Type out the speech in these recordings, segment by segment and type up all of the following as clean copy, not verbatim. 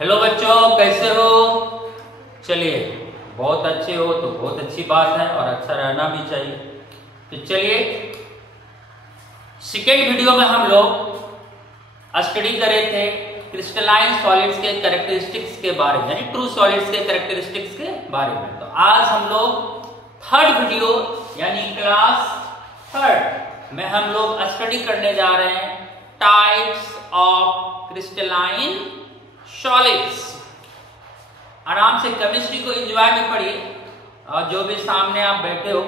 Hello बच्चों, कैसे हो? चलिए, बहुत अच्छे हो तो बहुत अच्छी बात है और अच्छा रहना भी चाहिए। तो चलिए, सेकेंड वीडियो में हम लोग स्टडी कर रहे थे क्रिस्टलाइन सॉलिड्स के कैरेक्टरिस्टिक्स के बारे में, यानी ट्रू सॉलिड्स के कैरेक्टरिस्टिक्स के बारे में। तो आज हम लोग थर्ड वीडियो यानी क्लास थर्ड में हम लोग स्टडी करने जा रहे हैं टाइप्स ऑफ क्रिस्टलाइन सॉलिड्स। आराम से केमिस्ट्री को एंजॉय में पढ़िए और जो भी सामने आप बैठे हो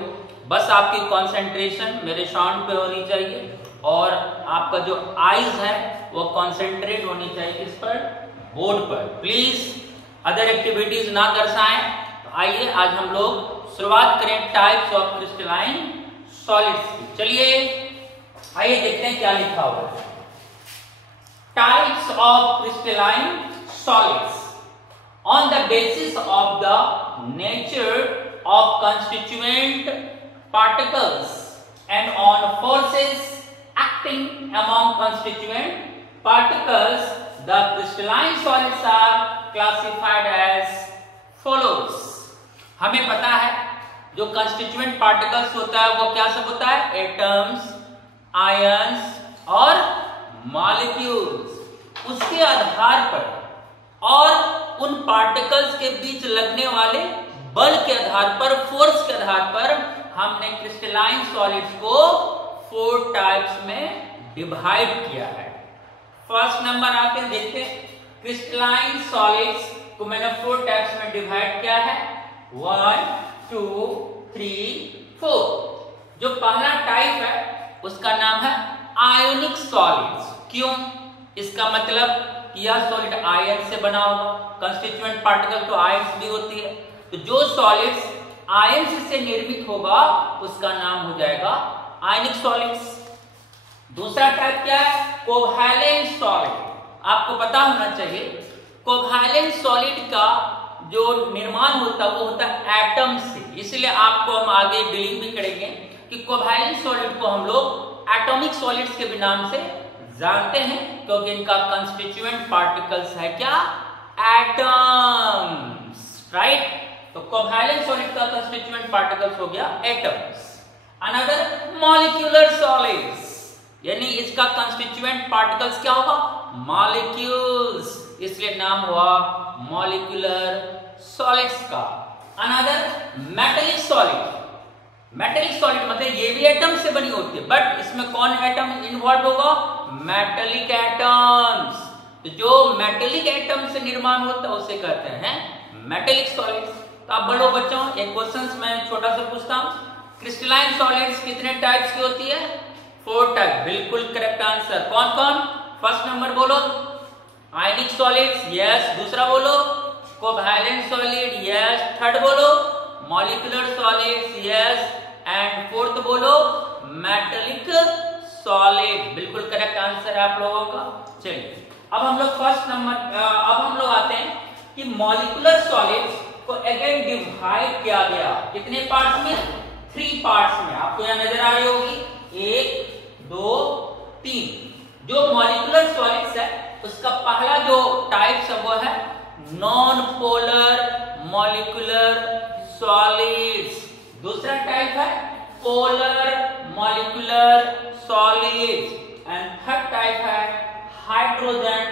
बस आपकी कंसंट्रेशन मेरे साउंड पे होनी चाहिए और आपका जो आईज है वो कंसंट्रेट होनी चाहिए किस पर? बोर्ड पर। प्लीज अदर एक्टिविटीज ना दर्शाएं। तो आइए आज हम लोग शुरुआत करें टाइप्स ऑफ क्रिस्टलाइन सॉलिड्स की। चलिए आइए देखते हैं क्या लिखा हुआ है। Types of crystalline solids on the basis of the nature of constituent particles and on forces acting among constituent particles, the crystalline solids are classified as follows। हमें पता है जो constituent particles होता है वो क्या सब होता है? एटम्स, आयंस और मॉलिक्यूल्स। उसके आधार पर और उन पार्टिकल्स के बीच लगने वाले बल के आधार पर, फोर्स के आधार पर हमने क्रिस्टलाइन सॉलिड्स को 4 टाइप्स में डिवाइड किया है। फर्स्ट नंबर आते हैं, देखते हैं क्रिस्टलाइन सॉलिड्स को मैंने 4 टाइप्स में डिवाइड किया है। 1 2 3 4। जो पहला टाइप है उसका नाम है आयोनिक सॉलिड्स। क्यों? इसका मतलब कि यह सॉलिड आयन से बना होगा। कंस्टिट्यूएंट पार्टिकल तो आयंस भी होती है, तो जो सॉलिड्स आयंस से निर्मित होगा उसका नाम हो जाएगा आयनिक सॉलिड्स। दूसरा टाइप क्या है? Covalent solid. आपको पता होना चाहिए कोवैलेंट सॉलिड का जो निर्माण होता है वो होता है एटम से। इसलिए आपको हम आगे डीलिंग भी करेंगे कि कोवैलेंट सॉलिड को हम लोग एटॉमिक सॉलिड्स के भी नाम से जानते हैं, क्योंकि इनका कंस्टिट्यूएंट पार्टिकल्स है क्या? Atoms, right. तो कोवैलेंट सॉलिड का कंस्टिट्यूएंट पार्टिकल्स हो गया एटम्स। अनदर मॉलिक्यूलर सॉलिड्स, यानी इसका कंस्टिट्यूएंट पार्टिकल्स क्या होगा? मॉलिक्यूल्स, इसलिए नाम हुआ मॉलिक्यूलर सॉलिड्स का। Another metallic solid. Metallic solid मतलब ये भी एटम से बनी होती है, बट इसमें कौन एटम इन्वॉल्व होगा? Metallic atoms. तो जो मेटेलिक एटम से निर्माण होता है उसे कहते हैं मेटेलिक सॉलिड्स। तो आप बोलो बच्चों, एक क्वेश्चन मैं छोटा सा पूछता हूं, क्रिस्टलाइन सॉलिड्स कितने टाइप्स की होती है? 4 टाइप। बिल्कुल करेक्ट आंसर। कौन कौन? फर्स्ट नंबर बोलो आयनिक सॉलिड्स, यस। दूसरा बोलो कोवैलेंट सॉलिड, यस। थर्ड बोलो molecular solids, yes. And fourth बोलो मेटेलिक सॉलिड। बिल्कुल करेक्ट आंसर है आप लोगों का। चलिए अब हम लोग फर्स्ट नंबर अब हम लोग आते हैं कि मॉलिक्यूलर सॉलिड्स को अगेन डिवाइड किया गया। कितने पार्ट्स में? 3 पार्ट्स में। आपको यहां नजर आ रही होगी 1 2 3। जो मॉलिक्यूलर सॉलिड्स है उसका पहला जो टाइप है वो है नॉन पोलर मॉलिक्यूलर सॉलिड्स। दूसरा टाइप है polar molecular solids and third type है हाइड्रोजन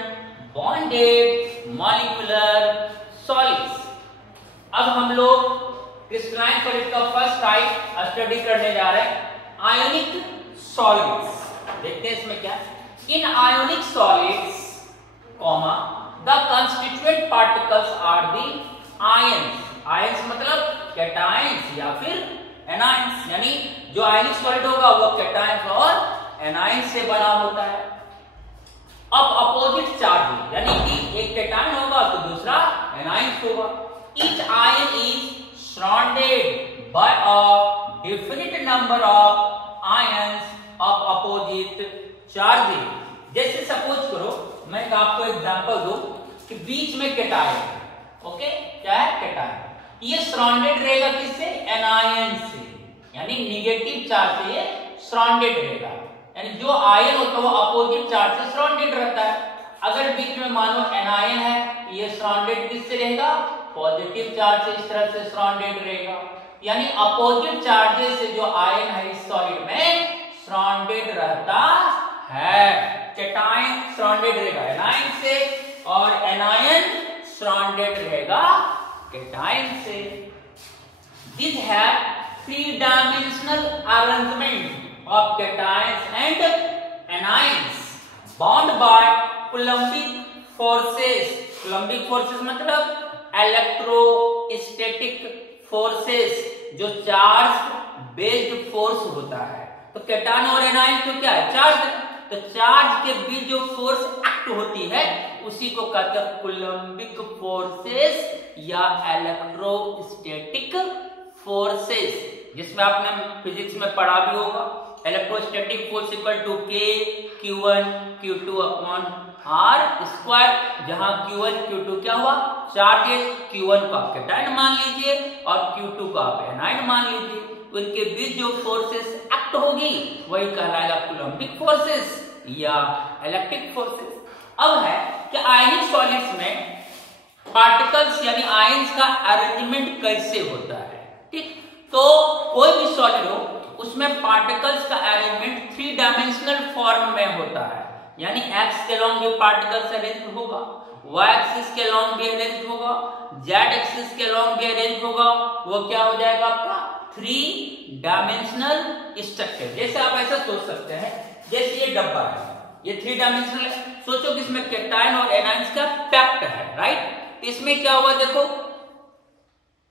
बॉन्डेड मॉलिक्यूलर सॉलिड्स। अब हम लोग क्रिस्टलाइन सॉलिड का फर्स्ट टाइप स्टडी करने जा रहे हैं आयोनिक सॉलिड्स। देखते हैं इसमें क्या। In ionic solids comma the constituent particles are the ions. Ions मतलब कैटायंस या फिर एनायंस, यानी जो आयनिक सॉलिड होगा वो कैटायंस और एनायंस से बना होता है। अब अपोजिट चार्ज, यानी कि एक कैटायन होगा तो दूसरा एनायंस होगा। Each ion is surrounded by a definite number of ions of opposite charges. जैसे सपोज करो मैं आपको एग्जांपल दूं कि बीच में कैटायन, ओके, क्या है? कैटायन। ये सराउंडेड रहेगा किससे? एनायन से, यानी निगेटिव चार्ज से ये सराउंडेड रहेगा। यानी जो आयन होता है वो अपोजिट चार्ज से सराउंडेड रहता है। अगर बीच में मानो एनायन है, ये सराउंडेड किससे रहेगा? पॉजिटिव चार्ज से, इस तरह से सराउंडेड रहेगा। यानी अपोजिट चार्जेस से जो आयन है इस सॉलिड में सराउंडेड रहता है। कैटायन सराउंडेड रहेगा एनायन से और एनायन सराउंडेड रहेगा कैटायन से। दिस है three dimensional arrangement of cations and anions bound by Coulombic forces. Coulombic forces मतलब इलेक्ट्रोस्टैटिक फोर्सेस, जो चार्ज बेस्ड फोर्स होता है। तो कैटायन और एनायन तो क्या है? चार्ज। तो चार्ज के बीच जो फोर्स एक्ट होती है उसी को कहते हैं कूलम्बिक फोर्सेस या इलेक्ट्रोस्टैटिक फोर्सेस, जिसमें आपने फिजिक्स में पढ़ा भी होगा। Electrostatic force equal to K Q1 Q2 upon R square, जहां Q1 Q2 क्या हुआ? चार्जेस। Q1 को आप कैटायन मान लीजिए और Q2 को आप एनायन मान लीजिए। उनके बीच जो फोर्सेस एक्ट होगी वही कहलाएगा कूलम्बिक फोर्सेस या इलेक्ट्रिक फोर्सेस। अब है कि आयनिक सॉलिड्स में पार्टिकल्स यानी आयंस का अरेंजमेंट कैसे होता है। ठीक, तो कोई भी सॉलिड हो उसमें पार्टिकल्स का अरेंजमेंट थ्री डायमेंशनल फॉर्म में होता है। यानी एक्स के लॉन्ग भी पार्टिकल्स अरेंज होगा, वाई एक्सिस के लॉन्ग भी अरेंज होगा, जेड एक्सिस के लॉन्ग भी अरेंज होगा। वो क्या हो जाएगा आपका? Three dimensional structure. जैसे आप ऐसा सोच सकते हैं, जैसे ये डब्बा है, ये थ्री डायमेंशनल है। सोचो कि इसमें कैटायन और एनायंस का पैक्ट है, राइट? इसमें क्या हुआ देखो,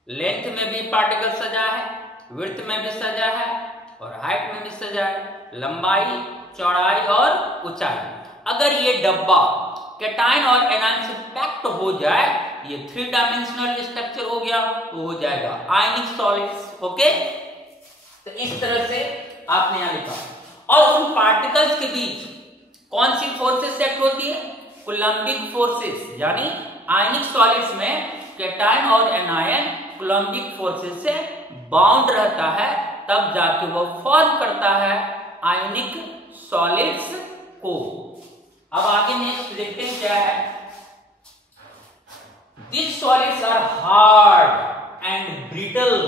लेंथ में भी पार्टिकल सजा है, विड्थ में भी सजा है और हाइट में भी सजा है, लंबाई, चौड़ाई और ऊंचाई। अगर ये डब्बा कैटायन और एनायन से पैक्ट हो जाए, ये थ्री डायमेंशनल स्ट्रक्चर हो गया, तो हो जाएगा आयनिक सॉलिड्स। ओके, तो इस तरह से आपने यहां लिखा। और उन पार्टिकल्स के बीच कौन सी फोर्सेस एक्ट होती है? Coulombic forces. यानी आयनिक सॉलिड्स में कैटायन और एनायन कूलम्बिक फोर्सेस से बाउंड रहता है, तब जाके वो फॉर्म करता है आयनिक सॉलिड्स को। अब आगे नेक्स्ट देखते हैं क्या है। These solids are hard and brittle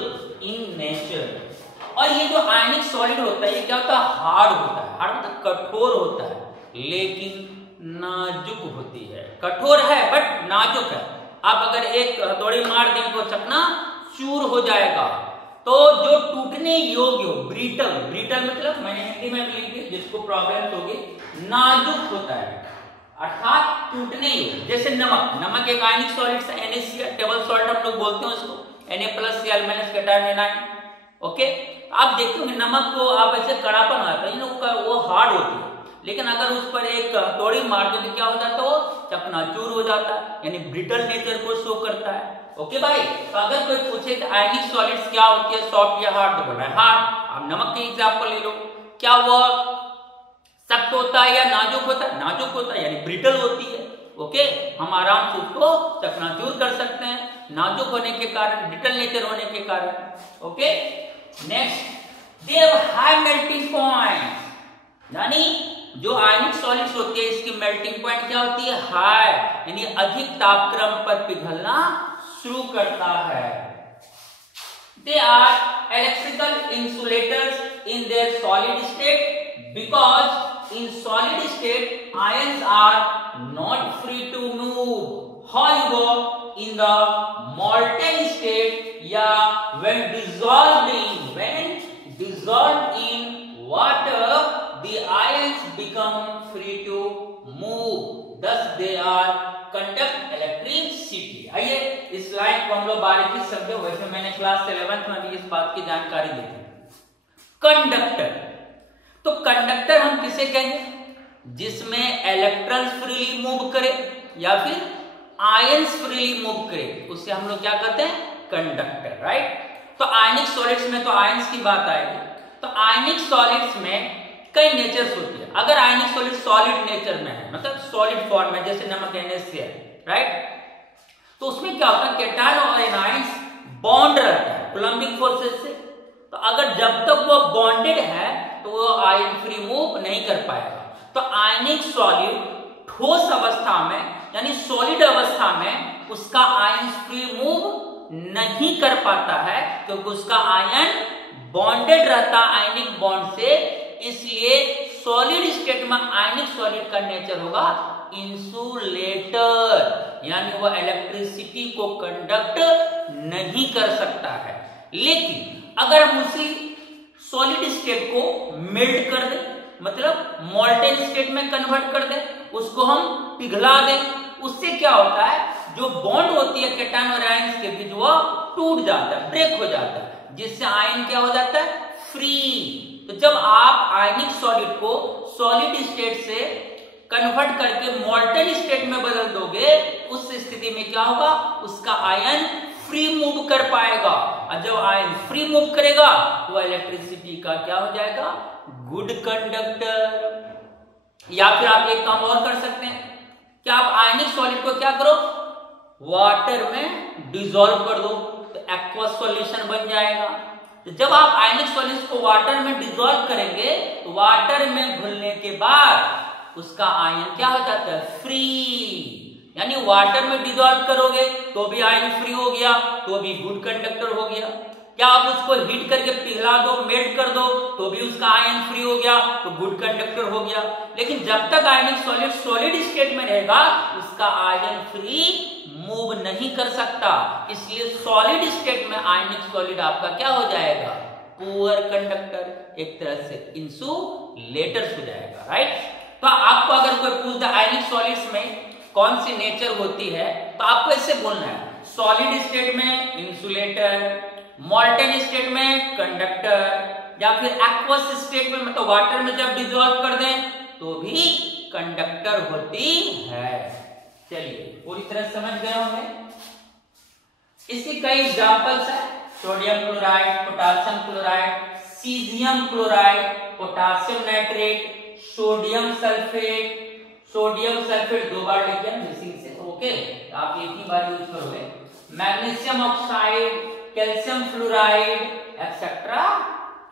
in nature। और ये जो आयनिक सॉलिड होता है ये क्या होता है? हार्ड होता है। हार्ड मतलब कठोर होता है, लेकिन नाजुक होती है। कठोर है बट नाजुक है। आप अगर एक हथौड़ी मार देंगे तो चकना चूर हो जाएगा। तो जो टूटने योग्य हो, ब्रिटल, ब्रिटल मतलब मैंने हिंदी में लिख दी, जिसको प्रॉब्लम होगी, नाजुक होता है अर्थात टूटने योग्य। जैसे नमक, नमक एक आयनिक सॉलिड है, NaCl, टेबल सॉल्ट हम लोग बोलते हैं उसको, Na+Cl- कैटायन एनायन। ओके, आप देखते होंगे नमक को आप ऐसे कड़ापन आता है, वो हार्ड होती है, लेकिन अगर उस पर एक हथौड़ी मार दो तो क्या हो जाता है? वो चकनाचूर हो जाता है, यानी ब्रिटल नेचर को शो करता है। ओके भाई, तो अगर कोई पूछे कि आयनिक सॉलिड्स क्या होती है, सॉफ्ट या हार्ड, तो बोलना है हार्ड। आप नमक के एग्जांपल ले लो, क्या वो सख्त होता है या नाजुक होता है? नाजुक होता है, यानी ब्रिटल होती है। ओके, हम आराम से उसको चकनाचूर कर सकते हैं नाजुक होने के कारण, ब्रिटल नेचर होने के कारण। Okay, next, they have high melting point. यानी जो आयनिक सॉलिड्स होती है इसकी मेल्टिंग पॉइंट क्या होती है? हाई, यानी अधिक तापक्रम पर पिघलना शुरू करता है। They are electrical insulators in their solid state because in solid state ions are not free to move. However, in the molten state, when dissolved in water, the ions become free to move. Thus, they are conduct electricity. आइए इस line को हम लोग बारीकी से समझे। वैसे मैंने क्लास 11th में भी इस बात की जानकारी दी थी। कंडक्टर, तो कंडक्टर हम किसे कहेंगे? जिसमें इलेक्ट्रॉन्स फ्रीली मूव करे या फिर आयंस फ्रीली मूव करे, उससे हम लोग क्या कहते हैं? Conductor, right? तो आयनिक सॉलिड्स में तो आयंस की बात आएगी। तो आयनिक सॉलिड्स में कई नेचर्स होती है। अगर आयनिक सॉलिड सॉलिड नेचर में है, मतलब सॉलिड फॉर्म में, जैसे नमक NaCl, राइट, तो उसमें क्या होता है? कैटायन और एनायंस बॉन्ड रहता है कूलम्बिक फोर्सेस से। तो अगर जब तक वो बॉन्डेड है तो वो आयन फ्री मूव नहीं कर पाएगा। तो आयनिक सॉलिड ठोस अवस्था में यानी सॉलिड अवस्था में उसका आयन फ्री मूव नहीं कर पाता है, क्योंकि उसका आयन बॉन्डेड रहता आयनिक बॉन्ड से। इसलिए सॉलिड स्टेट में आयनिक सॉलिड का नेचर होगा इंसुलेटर, यानी वह इलेक्ट्रिसिटी को कंडक्ट नहीं कर सकता है। लेकिन अगर हम उसी सॉलिड स्टेट को मेल्ट कर दें, मतलब मॉल्टेन स्टेट में कन्वर्ट कर दें, उसको हम पिघला दें, उससे क्या होता है, जो बॉन्ड होती है कैटायन और आयंस के बीच वो टूट जाता है, ब्रेक हो जाता है, जिससे आयन क्या हो जाता है, फ्री। तो जब आप आयनिक सॉलिड को सॉलिड स्टेट से कन्वर्ट करके मॉल्टेन स्टेट में बदल दोगे, उस स्थिति में क्या होगा, उसका आयन फ्री मूव कर पाएगा, और जब आयन फ्री मूव करेगा तो इलेक्ट्रिसिटी का क्या हो जाएगा, गुड कंडक्टर। या फिर आप एक काम और कर सकते हैं कि आप आयनिक सॉलिड को क्या करो, वाटर में डिसॉल्व कर दो, तो एक्वस सॉल्यूशन बन जाएगा। तो जब आप आयनिक सॉलिड्स को वाटर में डिसॉल्व करेंगे तो वाटर में घुलने के बाद उसका आयन क्या हो जाता है, फ्री। यानी वाटर में डिसॉल्व करोगे तो भी आयन फ्री हो गया, तो भी गुड कंडक्टर हो गया। क्या आप उसको हीट करके पिघला दो, मेल्ट कर दो, तो भी उसका आयन फ्री हो गया, तो गुड कंडक्टर हो गया। लेकिन जब तक आयनिक सॉलिड सॉलिड स्टेट में रहेगा उसका आयन फ्री मूव नहीं कर सकता। इसलिए सॉलिड स्टेट में आयनिक सॉलिड आपका क्या हो जाएगा, पुअर कंडक्टर, एक तरह से इंसुलेटर हो जाएगा, राइट। तो आपको अगर कोई पूछ दे आयनिक सॉलिड्स में कौन सी नेचर होती है, तो आपको इससे बोलना है, सॉलिड स्टेट में इंसुलेटर, मॉल्टेन स्टेट में कंडक्टर, या फिर एक्वस स्टेट में मतलब वाटर में जब डिसॉल्व कर दें तो भी कंडक्टर होती है। चलिए पूरी तरह समझ गए होंगे। इसके कई एग्जांपल्स हैं, sodium chloride, potassium chloride, caesium chloride, potassium nitrate, sodium sulphate. Sodium sulphate 2 बार लिखिए मिसिंग से, ओके, आप एक ही बार यूज करोगे। Magnesium oxide, calcium fluoride, etcetera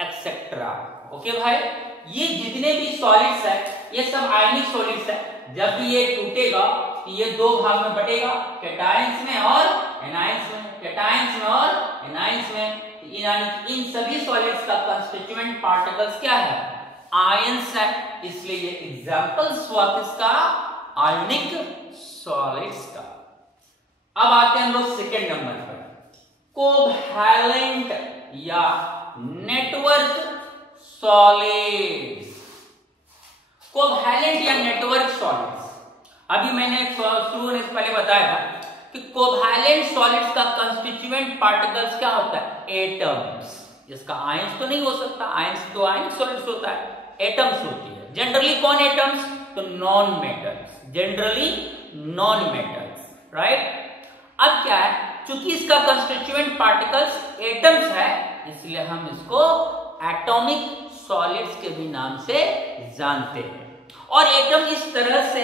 etcetera. Okay भाई, ये जितने भी सॉलिड्स है ये सब आयनिक सॉलिड्स है। जब भी ये टूटेगा तो ये 2 भाग में बटेगा, कैटायंस में और एनायंस में, कैटायंस में और एनायंस में। यानी इन सभी सॉलिड्स का कंस्टिट्यूएंट पार्टिकल्स क्या है, आयंस है। इसलिए ये एग्जांपल्स हुआ किसका, आयनिक सॉलिड्स का। अब आते हैं हम लोग सेकेंड नंबर पर, कोवैलेंट या नेटवर्क सॉलिड्स। कोवैलेंट या नेटवर्क सॉलिड्स, अभी मैंने शुरू होने से पहले बताया था कि कोवैलेंट सॉलिड्स का कंस्टिट्यूएंट पार्टिकल्स क्या होता है, एटम्स। इसका आयंस तो नहीं हो सकता, आयंस तो आयनिक सॉलिड्स होता है, एटम्स होती है। जनरली कौन एटम्स, तो non metals, generally non metals, right. अब क्या है, चूंकि इसका कंस्टिट्यूएंट पार्टिकल्स एटम्स है, इसलिए हम इसको एटॉमिक सॉलिड्स के भी नाम से जानते हैं। और एटम इस तरह से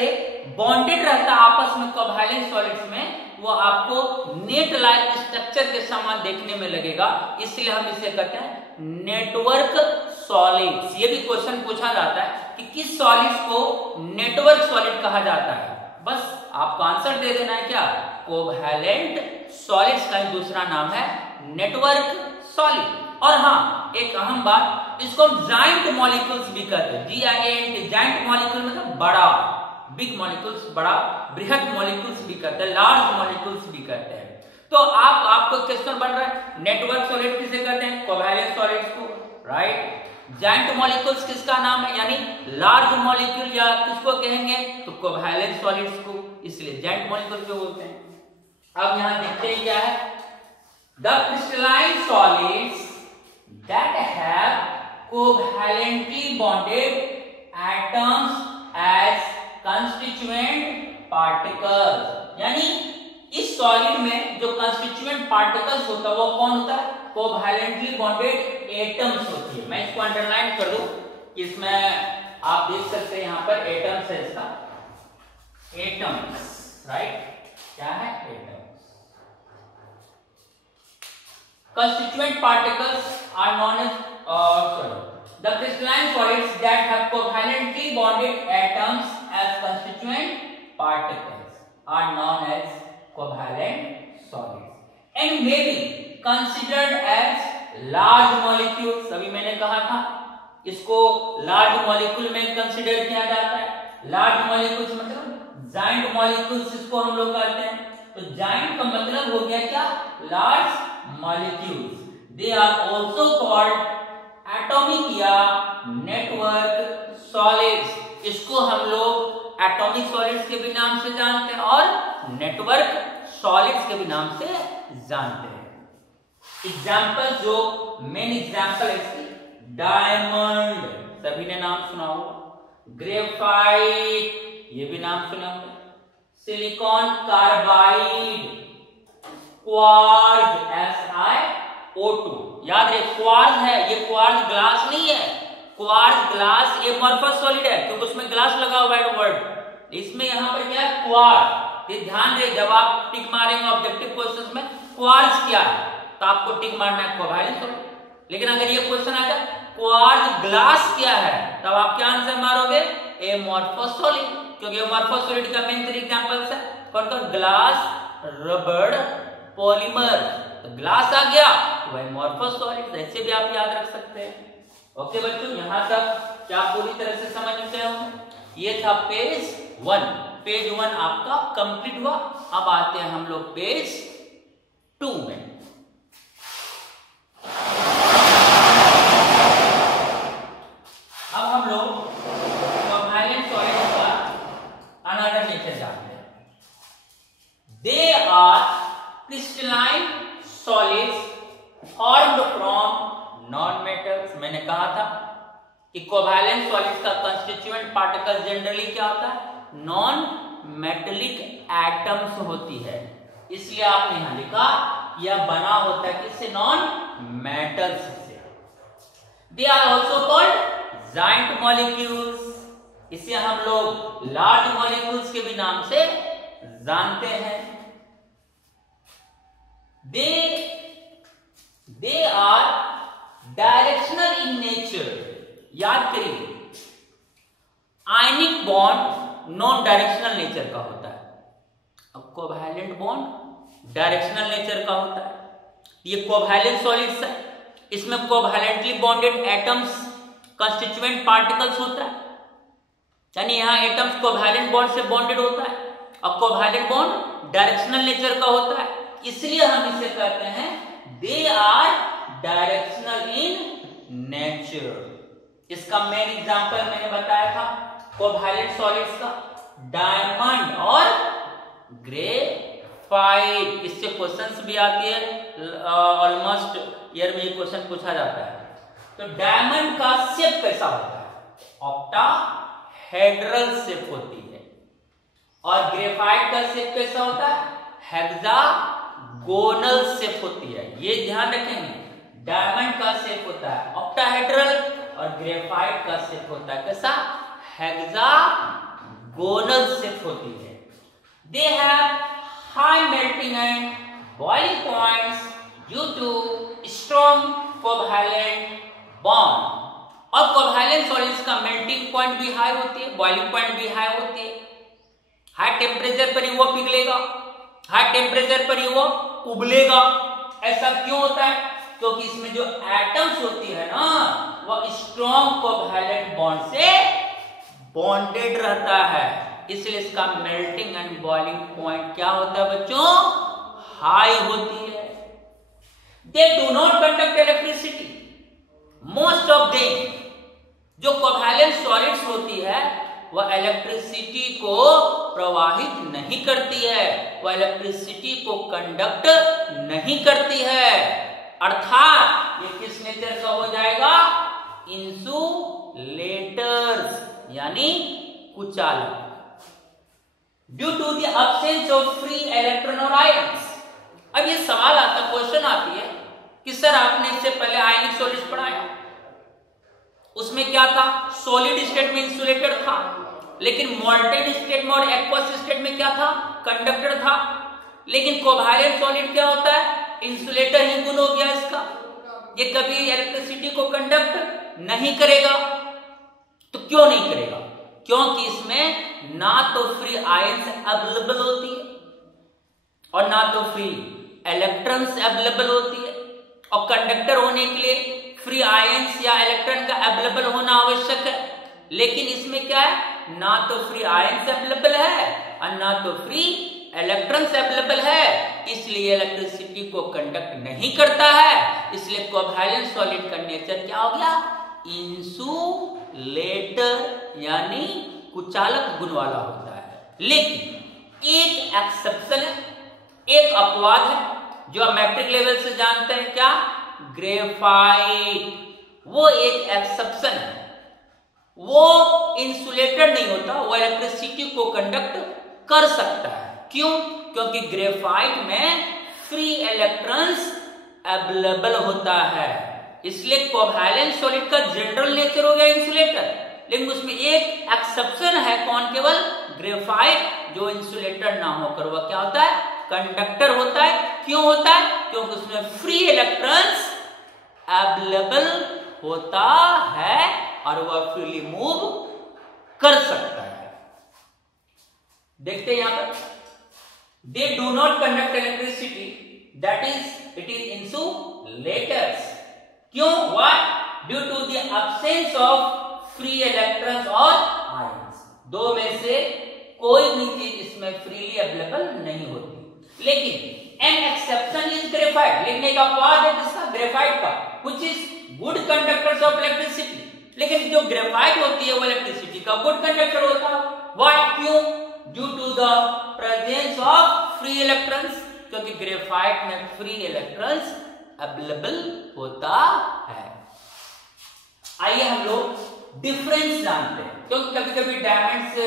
बॉन्डेड रहता आपस में कोवैलेंट सॉलिड्स में, वो आपको नेट लाइक स्ट्रक्चर के समान देखने में लगेगा, इसलिए हम इसे कहते हैं नेटवर्क सॉलिड्स। ये भी क्वेश्चन पूछा जाता है कि किस सॉलिड्स को नेटवर्क सॉलिड कहा जाता है, बस आपको आंसर दे देना है, क्या, कोवैलेंट सॉलिड्स का दूसरा नाम है नेटवर्क सॉलिड। और हाँ, एक अहम बात, इसको हम जाइंट मॉलिक्यूल्स भी कहते हैं, GIANT, जाइंट मॉलिक्यूल मतलब बड़ा, बिग मॉलिक्यूल्स, बड़ा बृहद मॉलिक्यूल्स भी कहते हैं, लार्ज मॉलिक्यूल्स भी कहते हैं। तो आपको क्वेश्चन बन रहा है, नेटवर्क सॉलिड किसे कहते हैं, कोवैलेंट सॉलिड्स को, राइट। जाइंट मॉलिक्यूल्स किसका नाम है, यानी लार्ज मॉलिक्यूल या किसको कहेंगे, तो कोवैलेंट सॉलिड्स को, इसलिए जाइंट मॉलिक्यूल को बोलते हैं। अब यहां देखते हैं क्या है, the crystalline solids that have covalently bonded atoms as constituent particles। यानी इस सॉलिड में जो कंस्टिट्यूएंट पार्टिकल्स होता है वो कौन होता है, कोवैलेंटली बॉन्डेड एटम्स होती है। मैं इसको अंडरलाइन कर दूं, इसमें आप देख सकते हैं यहां पर एटम्स है, इसका एटम्स, राइट, क्या है, atoms. Constituent particles are known as the crystalline solids that have covalently bonded atoms as constituent particles are known as covalent solids and may be considered as large molecules. अभी मैंने कहा था इसको large molecule में consider किया जाता है. Large molecules मतलब जाइंट मॉलिक्यूल्स इसको हम लोग कहते हैं. तो जाइंट का मतलब हो गया क्या? Large molecules. They are also called atomic या नेटवर्क सॉलिड्स. इसको हम लोग एटॉमिक सॉलिड्स के भी नाम से जानते हैं और नेटवर्क सॉलिड्स के भी नाम से जानते हैं. एग्जाम्पल जो मेन एग्जाम्पल है इसकी डायमंड, सभी ने नाम सुना होगा. ग्रेफाइट, ये भी नाम सुना होगा. Silicon carbide, quartz SiO2. याद रहे क्वार्ज है, ये क्वार्ज ग्लास नहीं है. क्वार्ज ग्लास एमॉर्फस सॉलिड है क्योंकि उसमें ग्लास लगा हुआ है वर्ड. इसमें यहां पर क्या है? क्वार्ज. ये ध्यान रहे जब आप टिक मारेंगे ऑब्जेक्टिव क्वेश्चंस में क्वार्ज क्या है तो आपको टिक मारना है कोवैलेंट सॉलिड. लेकिन अगर ये क्वेश्चन आ जाए क्वार्ज ग्लास क्या है तब आप क्या आंसर मारोगे? Amorphous solid. क्योंकि एमॉर्फस सॉलिड का मेन 3 एग्जांपल्स है. कौन कौन? Glass, rubber, polymer. तो ग्लास आ गया तो एमॉर्फस सॉलिड. ऐसे भी आप याद रख सकते हैं. ओके बच्चों, यहां तक क्या पूरी तरह से समझ गए होंगे? ये था पेज 1. पेज 1 आपका कंप्लीट हुआ. अब आते हैं हम लोग पेज 2 में. अब हम लोग कोवैलेंट सॉलिड्स का अनदर नेचर जानते हैं. They are crystalline solids formed from non metals. मैंने कहा था कि कोवैलेंट सॉलिड्स का कंस्टिट्यूएंट पार्टिकल जनरली क्या होता है? नॉन मेटेलिक एटम्स होती है. इसलिए आपने यहां लिखा यह बना होता है किससे? नॉन मेटल्स से. They are also called giant molecules. इसे हम लोग लार्ज मॉलिक्यूल्स के भी नाम से जानते हैं. They are directional in nature. याद करिए ionic bond non directional nature का होता है. अब कोवैलेंट बॉन्ड डायरेक्शनल नेचर का होता है. ये कोवैलेंट सॉलिड्स है. इसमें covalently bonded atoms constituent particles होता है. यानी यहां एटम्स कोवैलेंट बॉन्ड से बॉन्डेड होता है. अब कोवैलेंट बॉन्ड डायरेक्शनल नेचर का होता है. इसलिए हम इसे कहते हैं they are directional in nature. इसका मेन एग्जांपल मैंने बताया था कोवैलेंट सॉलिड्स का डायमंड और ग्रेफाइट. इससे क्वेश्चंस भी आती है. ऑलमोस्ट ईयर में ये क्वेश्चन पूछा जाता है. तो डायमंड का शेप कैसा होता है? ऑक्टाहेड्रल शेप होती है. और ग्रेफाइट का शेप कैसा होता है? हेक्सागोनल शेप होती है. ये ध्यान रखेंगे. डायमंड का शेप होता है ऑक्टाहेड्रल और ग्रेफाइट का शेप होता है कैसा? हेक्सागोनल शेप होती है. They have high melting and boiling points due to strong covalent bond. और कोवैलेंट सॉलिड्स का मेल्टिंग पॉइंट भी हाई होती है, बॉइलिंग पॉइंट भी हाई होती है. हाई टेम्परेचर पर ही वो पिघलेगा, हाई टेम्परेचर पर ही वो उबलेगा. ऐसा क्यों होता है? क्योंकि इसमें जो एटम्स होती है ना वो स्ट्रॉन्ग कोवैलेंट बॉन्ड से बॉन्डेड रहता है. इसलिए इसका मेल्टिंग एंड बॉइलिंग पॉइंट क्या होता है बच्चों? हाई होती है. दे do not conduct electricity. Most of them जो कोवैलेंट सॉलिड्स होती है वह इलेक्ट्रिसिटी को प्रवाहित नहीं करती है, वह इलेक्ट्रिसिटी को कंडक्ट नहीं करती है. अर्थात ये किस नेचर का हो जाएगा? इंसुलेटर्स यानी कुचालक. Due to the absence of free electron और आयंस. अब ये सवाल आता, क्वेश्चन आती है कि सर आपने इससे पहले आयनिक सॉलिड्स पढ़ाया, उसमें क्या था? सॉलिड स्टेट में इंसुलेटर था, लेकिन मोल्टेन स्टेट में और एक्वस स्टेट में क्या था? कंडक्टर था. लेकिन कोवैलेंट सॉलिड क्या होता है? इंसुलेटर ही गुण हो गया इसका. ये कभी इलेक्ट्रिसिटी को कंडक्ट नहीं करेगा. तो क्यों नहीं करेगा? क्योंकि इसमें ना तो फ्री आयंस अवेलेबल होती है और ना तो फ्री इलेक्ट्रॉन्स अवेलेबल होती है। और कंडक्टर होने के लिए फ्री आयंस या इलेक्ट्रॉन का अवेलेबल होना आवश्यक है, लेकिन इसमें क्या है, ना तो फ्री आयंस अवेलेबल है और ना तो फ्री इलेक्ट्रॉन्स अवेलेबल है, इसलिए इलेक्ट्रिसिटी को कंडक्ट नहीं करता है। इसलिए कोवैलेंट सॉलिड का नेचर क्या हो गया, इंसुलेटर यानी कुचालक गुण वाला होता है। लेकिन एक एक्सेप्शन है, एक अपवाद है जो आप मैट्रिक लेवल से जानते हैं, क्या, ग्रेफाइट। वो एक एक्सेप्शन है, वो इंसुलेटर नहीं होता, वो इलेक्ट्रिसिटी को कंडक्ट कर सकता है। क्यों? क्योंकि ग्रेफाइट में फ्री इलेक्ट्रॉन्स अवेलेबल होता है, इसलिए कोवैलेंट सॉलिड का जनरल नेचर हो गया इंसुलेटर। लेकिन उसमें एक एक्सेप्शन है, कौन, केवल ग्रेफाइट, जो इंसुलेटर ना होकर वह क्या होता है, कंडक्टर होता है। क्यों होता है? क्योंकि उसमें फ्री इलेक्ट्रॉन्स अवेलेबल होता है और वह फ्रीली मूव कर सकता है। देखते हैं यहां पर, they do not conduct electricity, that is it is insulators. क्यों? Why? Due to the absence of free electrons और आयंस। दो में से कोई भी चीज इसमें फ्रीली अवेलेबल नहीं होती। लेकिन एन एक्सेप्शन इज ग्रेफाइट, लेकिन एक अपवाद है किसका, ग्रेफाइट का, which is good conductors of electricity. लेकिन जो ग्रेफाइट होती है वो इलेक्ट्रिसिटी का गुड कंडक्टर होता है। व्हाई? क्यों? Due to the presence of free electrons, क्योंकि ग्रेफाइट में फ्री इलेक्ट्रॉन्स अवेलेबल होता है। आइए हम लोग डिफरेंस जानते हैं, क्योंकि कभी कभी डायमंड्स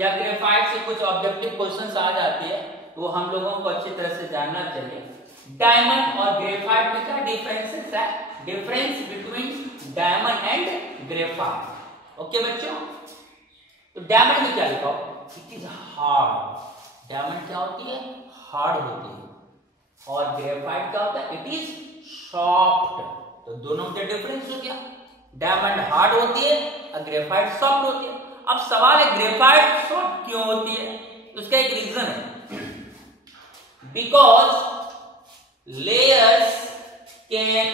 या ग्रेफाइट से कुछ ऑब्जेक्टिव क्वेश्चंस आ जाते हैं, तो हम लोगों को अच्छी तरह से जानना चाहिए। डायमंड और ग्रेफाइट में क्या डिफरेंसेस है, difference between diamond and graphite. Okay बच्चों, तो डायमंड में क्या लिखा हो, इट इज हार्ड। डायमंड क्या होती है, हार्ड होती है, और ग्रेफाइट क्या होता है, इट इज सॉफ्ट। तो दोनों में डिफरेंस हो गया, डायमंड हार्ड होती है और ग्रेफाइट सॉफ्ट होती है। अब सवाल है ग्रेफाइट सॉफ्ट क्यों होती है, उसका एक रीजन है, because layers can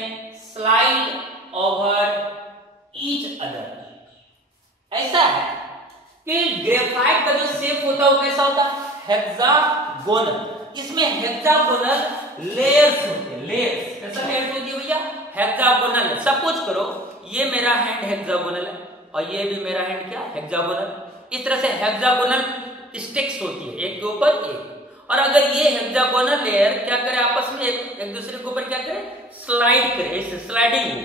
slide over each other. ऐसा है कि ग्रेफाइट का जो शेप होता है वो कैसा होता है, हेक्सागोनल। इसमें हेक्सागोनल लेयर्स होते हैं, लेयर्स। कैसा लेयर्स होती है भैया, हेक्सागोनल। सब कुछ करो, ये मेरा हैंड हेक्सागोनल है और ये भी मेरा हैंड क्या, हेक्सागोनल। इस तरह से हेक्सागोनल स्टिक्स होती है एक के ऊपर एक। और अगर ये हेक्सागोनल लेयर क्या करे, आपस में एक दूसरे के ऊपर क्या करे, स्लाइड करे, इसे स्लाइडिंग हो।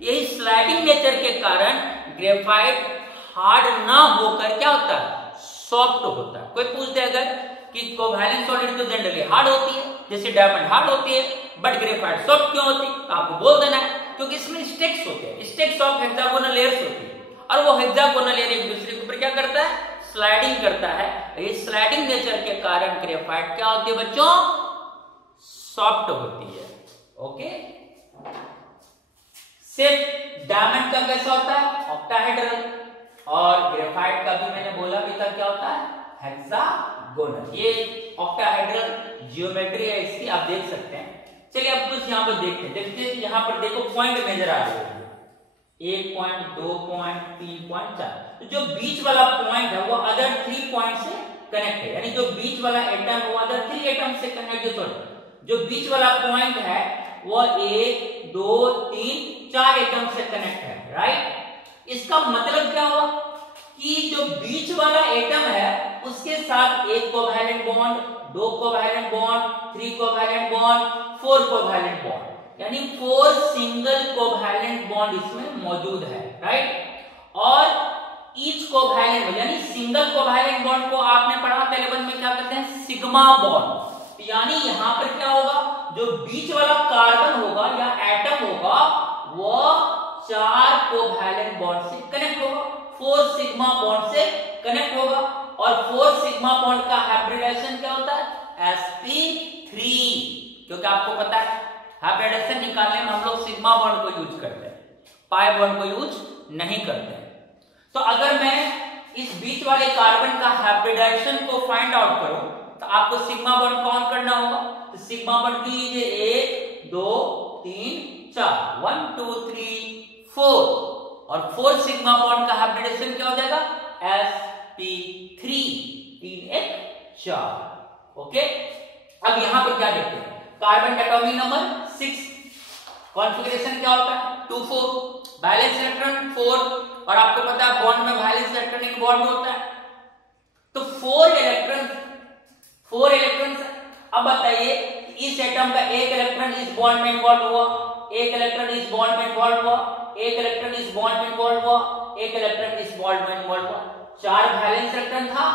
यही स्लाइडिंग नेचर के कारण ग्रेफाइट हार्ड ना होकर क्या होता है, सॉफ्ट होता है। कोई पूछ दे अगर कि कोवैलेंट सॉलिड तो जनरली हार्ड होती है, जैसे डायमंड हार्ड होती है, बट ग्रेफाइट सॉफ्ट क्यों होती है, तो आपको बोल देना है क्योंकि इसमें स्टिक्स होते हैं, स्टिक्स ऑफ हेक्सागोनल लेयर्स होती है, और वो हेक्सागोनल लेयर एक दूसरे के ऊपर क्या करता है, स्लाइडिंग करता है। इस स्लाइडिंग नेचर के कारण ग्रेफाइट क्या होती है बच्चों, सॉफ्ट होती है। ओके, सिर्फ डायमंड का कैसा होता है, ऑक्टाहेड्रल, और ग्रेफाइट का भी मैंने बोला भी था क्या होता है, हेक्सागोनल। ये ऑक्टाहेड्रल जियोमेट्री है इसकी, आप देख सकते हैं। चलिए अब कुछ यहाँ पर देखते हैं। देखते यहाँ पर देखो पॉइंट मेजर आ रहे हैं, 1 पॉइंट, 2 पॉइंट, 3 पॉइंट, 4। तो जो बीच वाला पॉइंट है वो अदर 3 पॉइंट से कनेक्ट है, यानी जो बीच वाला एटम है वो अदर 3 एटम से कनेक्ट है। जो बीच वाला पॉइंट है वो 1, 2, 3, 4 एटम से कनेक्ट है, राइट। इसका मतलब क्या हुआ कि जो बीच वाला एटम है उसके साथ एक covalent bond, 2 covalent bond, 3 covalent bond, 4 covalent bond, यानी 4 सिंगल कोवैलेंट बॉन्ड इसमें मौजूद है, राइट। और ईच कोवैलेंट यानी सिंगल कोवैलेंट बॉन्ड को आपने पढ़ा था 11 में, क्या कहते हैं, सिग्मा बॉन्ड। यानी यहां पर क्या होगा, जो बीच वाला कार्बन होगा या एटम होगा वो 4 कोवैलेंट बॉन्ड से कनेक्ट होगा, 4 सिग्मा बॉन्ड से कनेक्ट होगा। और 4 सिग्मा बॉन्ड का हाइब्रिडेशन क्या होता है, sp3, क्योंकि आपको पता है हाइब्रिडेशन निकालने में हम लोग सिग्मा बॉन्ड को यूज करते हैं, पाई बॉन्ड को यूज नहीं करते हैं। तो अगर मैं इस बीच वाले कार्बन का हाइब्रिडाइजेशन को फाइंड आउट करो तो आपको सिग्मा बॉन्ड काउंट करना होगा। तो सिग्मा बॉन्ड की लीजिए 1 2 3 4 1 2 3 4 और 4 सिग्मा बॉन्ड का हाइब्रिडाइजेशन क्या हो जाएगा sp3 3 1 4। ओके, अब यहां पर क्या देखते हैं कार्बन का एटॉमिक नंबर 6, कॉन्फ़िगरेशन क्या होता है 2 4, बैलेंस इलेक्ट्रॉन 4 और आपको पता है बॉन्ड में बैलेंस इलेक्ट्रॉन इन्वॉल्व होता है। तो 4 इलेक्ट्रॉन्स। अब बताइए इस एटम का एक इलेक्ट्रॉन इस बॉन्ड में इन्वॉल्व हुआ, एक इलेक्ट्रॉन इस बॉन्ड में इन्वॉल्व हुआ, एक इलेक्ट्रॉन इस बॉन्ड में इन्वॉल्व हुआ, एक इलेक्ट्रॉन इस बॉन्ड में इन्वॉल्व हुआ। 4 बैलेंस इलेक्ट्रॉन था,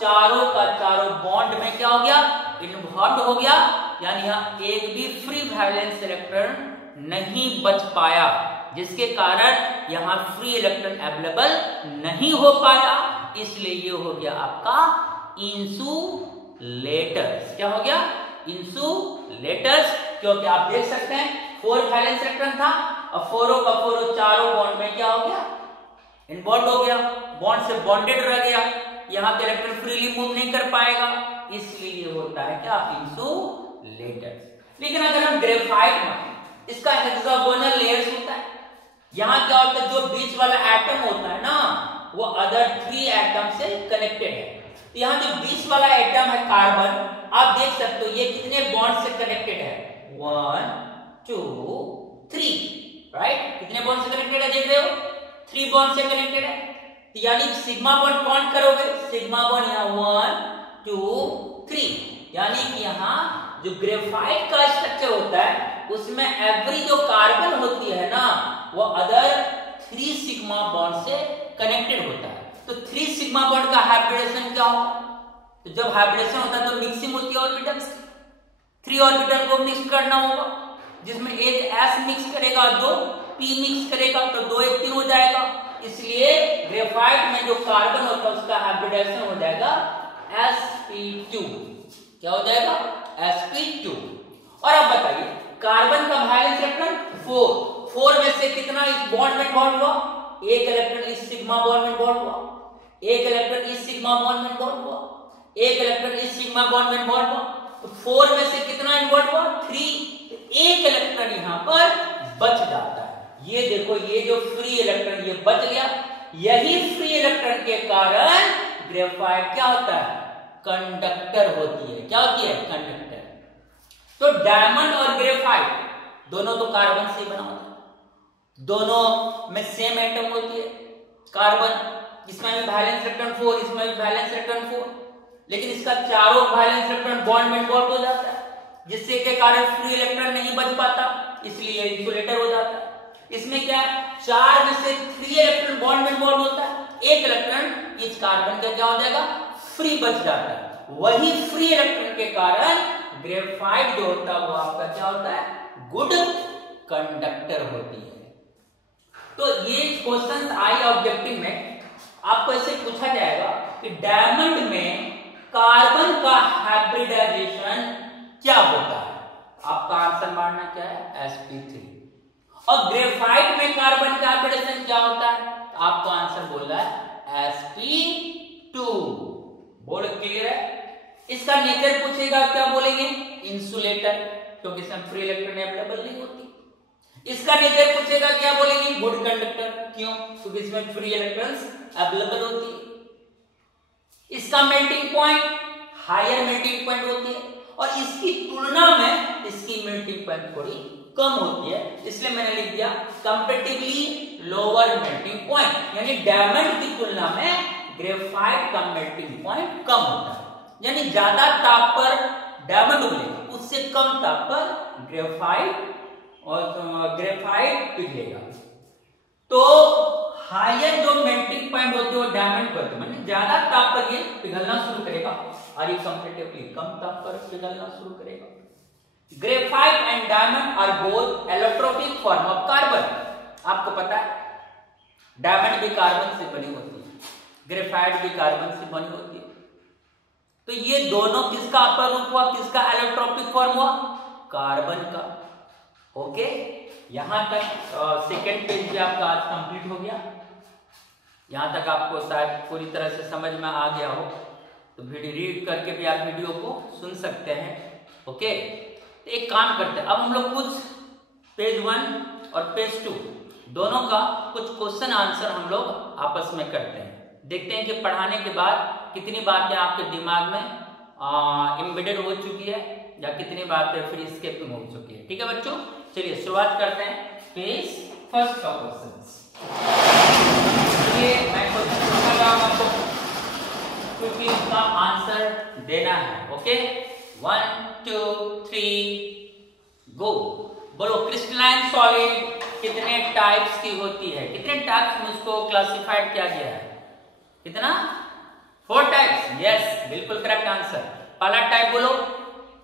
चारों का चारों बॉन्ड में क्या हो गया इन्वॉल्व हो गया, यानी यहां एक भी फ्री वैलेंस इलेक्ट्रॉन नहीं बच पाया, जिसके कारण यहां फ्री इलेक्ट्रॉन अवेलेबल नहीं हो पाया, इसलिए ये हो गया आपका इंसुलेटर्स। क्या हो गया इंसुलेटर्स, क्योंकि आप देख सकते हैं 4 वैलेंस इलेक्ट्रॉन था और 4 चारों बॉन्ड में क्या हो गया इन्वॉल्व हो गया, बॉन्ड से बॉन्डेड रह गया, यहां पे इलेक्ट्रॉन फ्रीली मूव नहीं कर पाएगा, इसलिए होता है क्या इंसुलेटर्स। लेकिन अगर हम ग्रेफाइट में इसका हेक्सागोनल लेयर्स होता है, यहां क्या होता है जो बीच वाला एटम होता है ना वो अदर 3 एटम से कनेक्टेड है। तो यहां जो बीच वाला एटम है कार्बन, आप देख सकते हो ये कितने बॉन्ड से कनेक्टेड है 1 2 3, राइट, कितने बॉन्ड से कनेक्टेड है देख रहे हो 3 बॉन्ड से कनेक्टेड है। तो यानी सिग्मा बॉन्ड काउंट करोगे, सिग्मा बॉन्ड यहाँ 1 2 3, यानी कि यहाँ जो ग्रेफाइट का स्ट्रक्चर होता है उसमें एवरी जो कार्बन होती है ना वो अदर 3 सिग्मा बॉन्ड से कनेक्टेड होता है। तो 3 सिग्मा बॉन्ड का हाइब्रिडेशन क्या होगा, तो जब हाइब्रिडेशन होता है तो मिक्सिंग होती है ऑर्बिटल्स, 3 ऑर्बिटल को मिक्स करना होगा, जिसमें एक s मिक्स करेगा 2 p मिक्स करेगा तो 2 1 3 हो जाएगा, इसलिए ग्रेफाइट में जो कार्बन होता है उसका हाइब्रिडेशन हो जाएगा sp2। क्या हो जाएगा sp2। और अब बताइए कार्बन का वैलेंस इलेक्ट्रॉन 4 में से कितना इस बॉन्ड में इन्वॉल्व हुआ, एक इलेक्ट्रॉन इस सिग्मा बॉन्ड में इन्वॉल्व हुआ, एक इलेक्ट्रॉन इस सिग्मा बॉन्ड में इन्वॉल्व हुआ, एक इलेक्ट्रॉन इस सिग्मा बॉन्ड में इन्वॉल्व हुआ। तो 4 में से कितना इन्वॉल्व हुआ 3, एक इलेक्ट्रॉन यहां पर बच जाता है। ये देखो ये जो फ्री इलेक्ट्रॉन ये बच गया, यही फ्री इलेक्ट्रॉन के कारण ग्रेफाइट क्या होता है कंडक्टर होती है। क्या होती है कंडक्टर। तो डायमंड और ग्रेफाइट दोनों तो कार्बन से बना होता है, दोनों में सेम एटम होती है कार्बन, इसमें भी वैलेंस इलेक्ट्रॉन 4, इसमें भी वैलेंस इलेक्ट्रॉन 4, लेकिन इसका चारों वैलेंस इलेक्ट्रॉन बॉन्ड में इन्वॉल्व हो जाता है, जिससे के कारण फ्री इलेक्ट्रॉन नहीं बच पाता, इसलिए इंसुलेटर हो जाता है। इसमें क्या है 4 में से 3 इलेक्ट्रॉन बॉन्ड में इन्वॉल्व होता है, एक इलेक्ट्रॉन इस कार्बन का क्या हो जाएगा फ्री बच जाता है। वही फ्री इलेक्ट्रॉन के कारण ग्रेफाइट जो होता है वो आपका क्या होता है गुड कंडक्टर होती है। तो ये क्वेश्चन आई ऑब्जेक्टिव में आपको ऐसे पूछा जाएगा कि डायमंड में कार्बन का हाइब्रिडाइजेशन क्या होता है, आपका आंसर मारना क्या है sp3। और ग्रेफाइट में कार्बन का हाइब्रिडाइजेशन क्या होता है, तो आपका आंसर बोल रहा है sp2। बोल क्लियर है। इसका नेचर पूछेगा क्या बोलेंगे इंसुलेटर, क्योंकि इसमें फ्री इलेक्ट्रॉन अवेलेबल नहीं होती। इसका नेचर पूछेगा क्या बोलेंगे गुड कंडक्टर, क्यों क्योंकि इसमें फ्री इलेक्ट्रॉन्स अवेलेबल होती है। इसका melting point higher melting point होती है और इसकी तुलना में इसकी मेल्टिंग पॉइंट थोड़ी कम होती है, इसलिए मैंने लिख दिया कंपैरेटिवली लोअर मेल्टिंग पॉइंट, यानी डायमंड की तुलना में ग्रेफाइट का मेल्टिंग पॉइंट कम होता है, यानी ज्यादा ताप पर डायमंड उगलेगा, उससे कम ताप पर ग्रेफाइट पिघलेगा। तो हायर जो मेल्टिंग पॉइंट होते हैं वो डायमंड पर, माने ज्यादा ताप पर ये पिघलना शुरू करेगा और ये कंपैरेटिवली कम ताप पर पिघलना शुरू करेगा। Graphite and diamond are both allotropic form of carbon. आपको पता है डायमंड भी कार्बन से बनी होती है, ग्रेफाइट भी कार्बन से बनी होती है। तो ये दोनों किसका अपर रूप हुआ, किसका एलोट्रोपिक फॉर्म हुआ, कार्बन का। ओके, यहां तक सेकेंड पेज भी आपका आज कंप्लीट हो गया। यहाँ तक आपको शायद पूरी तरह से समझ में आ गया हो तो वीडियो रीड करके भी आप वीडियो को सुन सकते हैं। ओके, तो एक काम करते हैं, अब हम लोग कुछ पेज 1 और पेज 2 दोनों का कुछ क्वेश्चन आंसर हम लोग आपस में करते हैं। देखते हैं कि पढ़ाने के बाद कितनी बातें आपके दिमाग में एम्बेडेड हो चुकी है या कितनी बातें फिर स्किपिंग हो चुकी है। ठीक है बच्चों, चलिए शुरुआत करते हैं पेज फर्स्ट का क्वेश्चन। चलिए मैं क्वेश्चन पूछूंगा आपको क्योंकि इसका आंसर देना है। ओके, 1 2 3 गो। बोलो क्रिस्टलाइन सॉलिड कितने टाइप्स की होती है? कितने टाइप्स में उसको क्लासिफाइड किया गया है? कितना? 4 टाइप्स। यस, बिल्कुल करेक्ट आंसर। पहला टाइप बोलो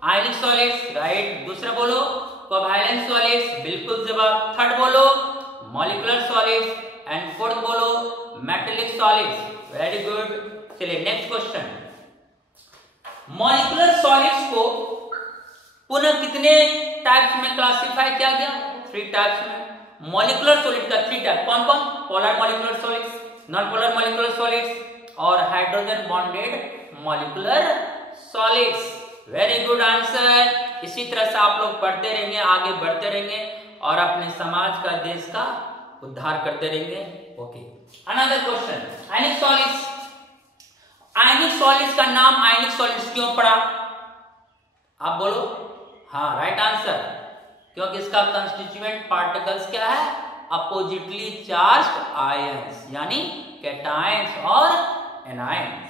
आयनिक सॉलिड्स, राइट। दूसरा बोलो कोवैलेंट सॉलिड्स, बिल्कुल जवाब। थर्ड बोलो मॉलिक्यूलर सॉलिड्स एंड फोर्थ बोलो मेटालिक सॉलिड्स, वेरी गुड। चलिए नेक्स्ट क्वेश्चन। मॉलिक्यूलर सॉलिड्स को पुनः कितने टाइप्स में क्लासिफाई किया गया? 3 टाइप्स में। मॉलिक्यूलर सॉलिड का 3 टाइप कौन कौन? Polar molecular solids, non polar molecular solids और hydrogen bonded molecular solids. Very good answer. इसी तरह से आप लोग पढ़ते रहेंगे, आगे बढ़ते रहेंगे और अपने समाज का, देश का उद्धार करते रहेंगे। Okay, another question. आयनिक सॉलिड्स, आयनिक सॉलिड्स का नाम आयनिक सॉलिड्स क्यों पड़ा? आप बोलो। हाँ, राइट आंसर, क्योंकि इसका कंस्टिट्यूएंट पार्टिकल्स क्या है? अपोजिटली चार्ज्ड आयंस, यानी कैटायंस और एनायंस।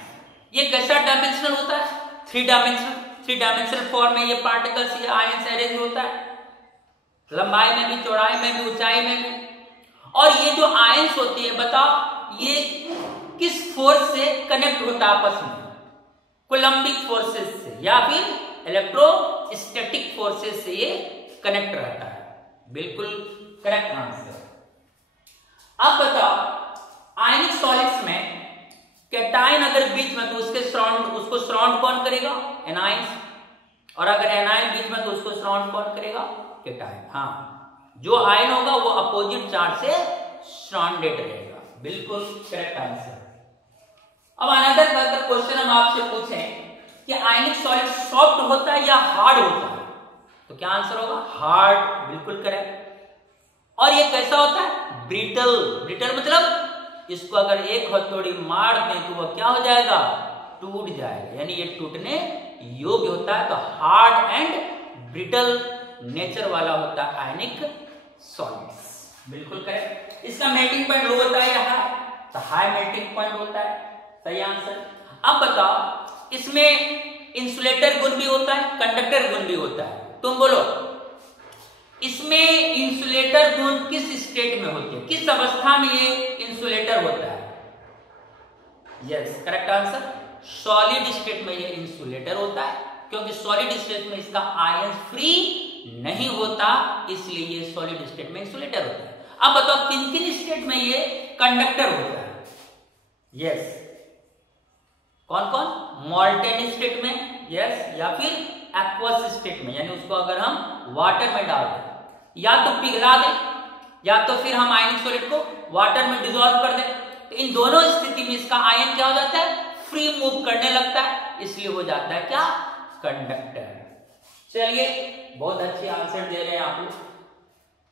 ये कैसा डायमेंशनल होता है? 3 डायमेंशनल फॉर्म में ये पार्टिकल्स, ये आयंस अरेंज होता है, लंबाई में भी, चौड़ाई में भी, ऊंचाई में भी। और ये जो आयंस होती है, बताओ ये किस फोर्स से कनेक्ट होता है आपस में? कूलम्बिक फोर्सेस से या फिर इलेक्ट्रोस्टैटिक फोर्सेस से ये कनेक्ट रहता है। बिल्कुल करेक्ट आंसर। अब बताओ आयनिक सॉलिड्स में कैटायन अगर बीच में तो उसको सराउंड कौन करेगा? एनायंस। और अगर एनायन बीच में तो उसको सराउंड कौन करेगा? कैटायन। हाँ, जो आयन होगा वो अपोजिट चार्ज से सराउंडेड रहेगा। बिल्कुल करेक्ट आंसर। अब अनदर क्वेश्चन हम आपसे पूछें कि आयनिक सॉलिड सॉफ्ट होता है या हार्ड होता है, तो क्या आंसर होगा? हार्ड, बिल्कुल करेक्ट। और ये कैसा होता है? ब्रिटल। ब्रिटल मतलब इसको अगर एक हथौड़ी मार दें तो वह क्या हो जाएगा? टूट जाएगा, यानी ये टूटने योग्य होता है। तो हार्ड एंड ब्रिटल नेचर वाला होता है आयनिक सॉलिड्स। बिल्कुल करेक्ट। इसका मेल्टिंग पॉइंट लो होता है या हाई? तो हाई मेल्टिंग पॉइंट होता है, सही आंसर। अब बताओ इसमें इंसुलेटर गुण भी होता है, कंडक्टर गुण भी होता है। तुम बोलो इसमें इंसुलेटर गुण किस स्टेट में होती है? किस अवस्था में ये इंसुलेटर होता है? Yes, correct answer. Solid state में ये इंसुलेटर होता है, क्योंकि सॉलिड स्टेट में इसका आयन फ्री नहीं होता, इसलिए ये सॉलिड स्टेट में इंसुलेटर होता है। अब बताओ किन किन स्टेट में ये कंडक्टर होता है? यस, कौन कौन? मॉल्टेन स्टेट में, यस, या फिर एक्वस स्टेट में, यानी उसको अगर हम वाटर में डाल दें, या तो पिघला दें, या तो फिर हम आयनिक सॉलिड को वाटर में डिसॉल्व कर दें, तो इन दोनों स्थिति में इसका आयन क्या हो जाता है? फ्री मूव करने लगता है, इसलिए हो जाता है क्या? कंडक्टर। चलिए, बहुत अच्छे आंसर दे रहे हैं आप लोग।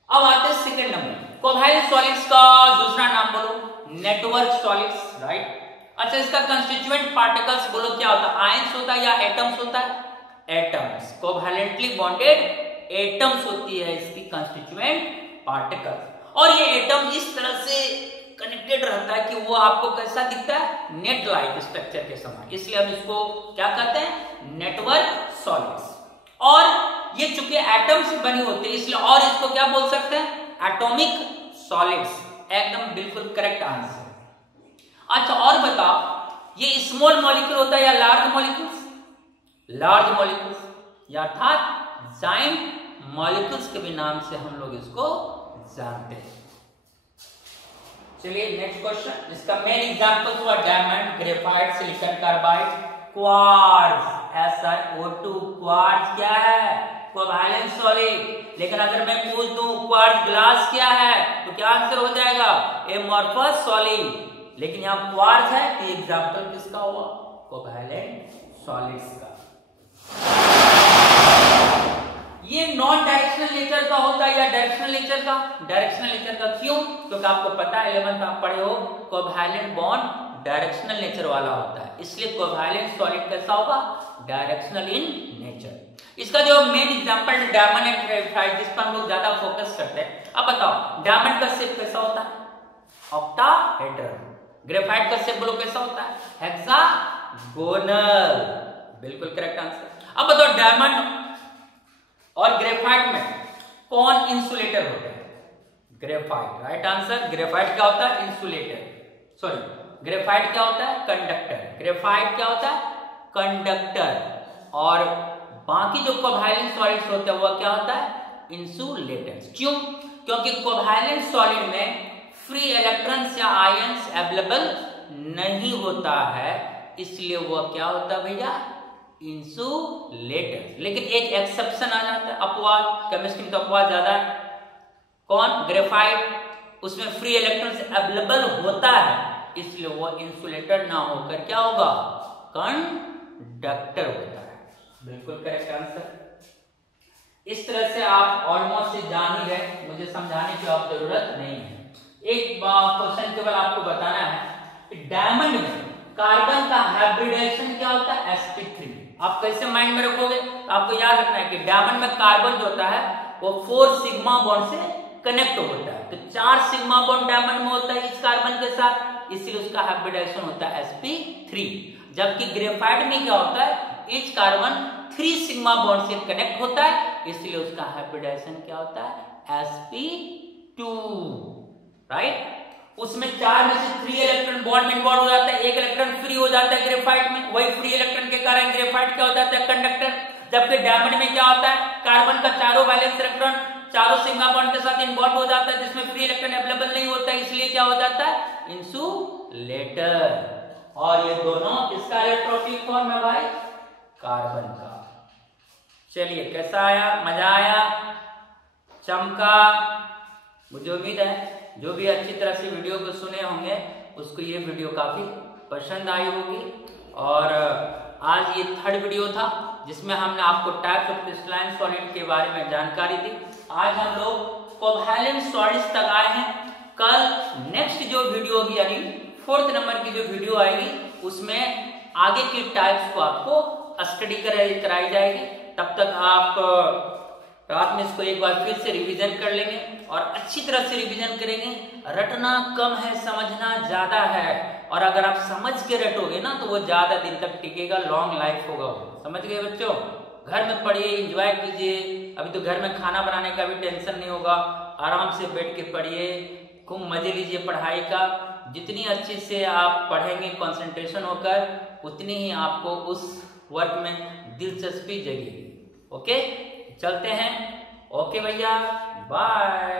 अब आते हैं सेकंड नंबर। कोवैलेंट सॉलिड्स का दूसरा नाम बोलो नेटवर्क सॉलिड्स, राइट। अच्छा, इसका कंस्टिट्यूएंट पार्टिकल्स बोलो क्या होता है? आयंस होता है या एटम्स होता है? एटम्स। कोवैलेंटली बॉन्डेड एटम्स होती है इसकी कंस्टिट्यूएंट पार्टिकल्स। और ये एटम इस तरह से कनेक्टेड रहता है कि वो आपको कैसा दिखता है? नेट लाइक स्ट्रक्चर के समान, इसलिए हम इसको क्या कहते हैं? Network solids. और ये चूंकि एटम से बनी होती है, इसलिए और इसको क्या बोल सकते हैं? Atomic solids. एकदम बिल्कुल करेक्ट आंसर। अच्छा, और बताओ ये स्मॉल मॉलिक्यूल होता है या लार्ज मॉलिक्यूल्स? लार्ज मेलिक्यूल्स या अर्थात जाइंट मॉलिक्यूल्स के भी नाम से हम लोग इसको जानते हैं। चलिए नेक्स्ट क्वेश्चन, इसका मेन एग्जांपल्स हुआ diamond, graphite, silicon carbide, quartz, SiO2। Quartz क्या है? Covalent solid. लेकिन अगर मैं पूछ दूं क्वार्ट्ज ग्लास क्या है, तो क्या आंसर हो जाएगा? Amorphous solid. लेकिन यहाँ क्वार्ज है तो एग्जाम्पल किसका हुआ? कोवैलेंट सॉलिड्स का। ये नॉन डायरेक्शनल नेचर का होता है या डायरेक्शनल नेचर का? डायरेक्शनल नेचर का। क्यों? क्योंकि आपको पता है 11th आप पढ़े हो कोवैलेंट बॉन्ड डायरेक्शनल नेचर वाला होता है, इसलिए कोवैलेंट सॉलिड कैसा होगा? Directional in nature. इसका जो main example diamond and graphite, जिस पर हम लोग ज्यादा फोकस करते हैं। अब बताओ डायमंड का शेप कैसा होता है? ऑक्टाहेड्रल। ग्रेफाइट का शेप बोलो कैसा होता है? हेक्सागोनल। बिल्कुल करेक्ट आंसर। अब बताओ डायमंड और ग्रेफाइट में कौन इंसुलेटर होता है? ग्रेफाइट। Right answer. ग्रेफाइट क्या होता है? इंसुलेटर। सॉरी, ग्रेफाइट क्या होता है? कंडक्टर। ग्रेफाइट क्या होता है? कंडक्टर। और बाकी जो कोवैलेंट सॉलिड्स होते हैं वो क्या होता है? इंसुलेटर्स। क्यों? क्योंकि कोवैलेंट सॉलिड में फ्री इलेक्ट्रॉन्स या आयंस अवेलेबल नहीं होता है, इसलिए वो क्या होता है भैया? इंसुलेटर। लेकिन एक एक्सेप्शन आ जाता है, अपवाद। केमिस्ट्री में तो अपवाद ज्यादा है। कौन? ग्रेफाइट। उसमें फ्री इलेक्ट्रॉन्स अवेलेबल होता है, इसलिए वो इंसुलेटर ना होकर क्या होगा? कंडक्टर होता है। बिल्कुल करेक्ट आंसर। इस तरह से आप ऑलमोस्ट जान ही गए, मुझे समझाने की आप जरूरत नहीं है। एक क्वेश्चन केवल आपको बताना है कि डायमंड में कार्बन का हाइब्रिडाइजेशन क्या होता है? sp3। आप कैसे माइंड में रखोगे? आपको याद रखना है कि डायमंड में कार्बन जो होता है वो 4 सिग्मा बॉन्ड से कनेक्ट होता है, तो 4 सिग्मा बॉन्ड डायमंड में होता है इस कार्बन के साथ, इसलिए उसका हाइब्रिडाइजेशन होता है sp3। जबकि ग्रेफाइट में क्या होता है? इच कार्बन 3 सिग्मा बॉन्ड से कनेक्ट होता है, इसलिए उसका हाइब्रिडाइजेशन क्या होता है? sp2। राइट। उसमें 4 में से 3 इलेक्ट्रॉन बॉन्ड में इन्वॉल्व हो जाता है, 1 इलेक्ट्रॉन फ्री हो जाता है ग्रेफाइट में। वही फ्री इलेक्ट्रॉन के कारण ग्रेफाइट क्या हो जाता है? कंडक्टर। जबकि डायमंड में क्या होता है? कार्बन का चारों वैलेंस इलेक्ट्रॉन चारों सिग्मा बॉन्ड के साथ इन्वॉल्व हो जाता है, जिसमें फ्री इलेक्ट्रॉन अवेलेबल नहीं होता है, इसलिए क्या हो जाता है? इंसुलेटर। और ये दोनों किसका इलेक्ट्रोफिलिक फॉर्म है भाई? कार्बन का। चलिए, कैसा आया? मजा आया? चमका? मुझे उम्मीद है जो भी अच्छी तरह से वीडियो को सुने होंगे उसको ये वीडियो काफी पसंद आई होगी। और आज ये 3rd वीडियो था जिसमें हमने आपको टाइप्स ऑफ क्रिस्टलाइन सॉलिड के बारे में जानकारी दी। आज हम लोग कोवैलेंट सॉलिड्स तक आए हैं। कल नेक्स्ट जो वीडियो होगी यानी 4th नंबर की जो वीडियो आएगी उसमें आगे की टाइप्स को आपको स्टडी कराई जाएगी। तब तक आप रात में इसको एक बार फिर से रिवीजन कर लेंगे और अच्छी तरह से रिवीजन करेंगे। रटना कम है, समझना ज्यादा है। और अगर आप समझ के रटोगे ना तो वो ज्यादा दिन तक टिकेगा, लॉन्ग लाइफ होगा वो। समझ गए बच्चों? घर में पढ़िए, एंजॉय कीजिए। अभी तो घर में खाना बनाने का भी टेंशन नहीं होगा, आराम से बैठ के पढ़िए, खूब मजे लीजिए पढ़ाई का। जितनी अच्छे से आप पढ़ेंगे कंसंट्रेशन होकर, उतनी ही आपको उस वर्क में दिलचस्पी जगेगी। ओके, चलते हैं। ओके भैया, बाय।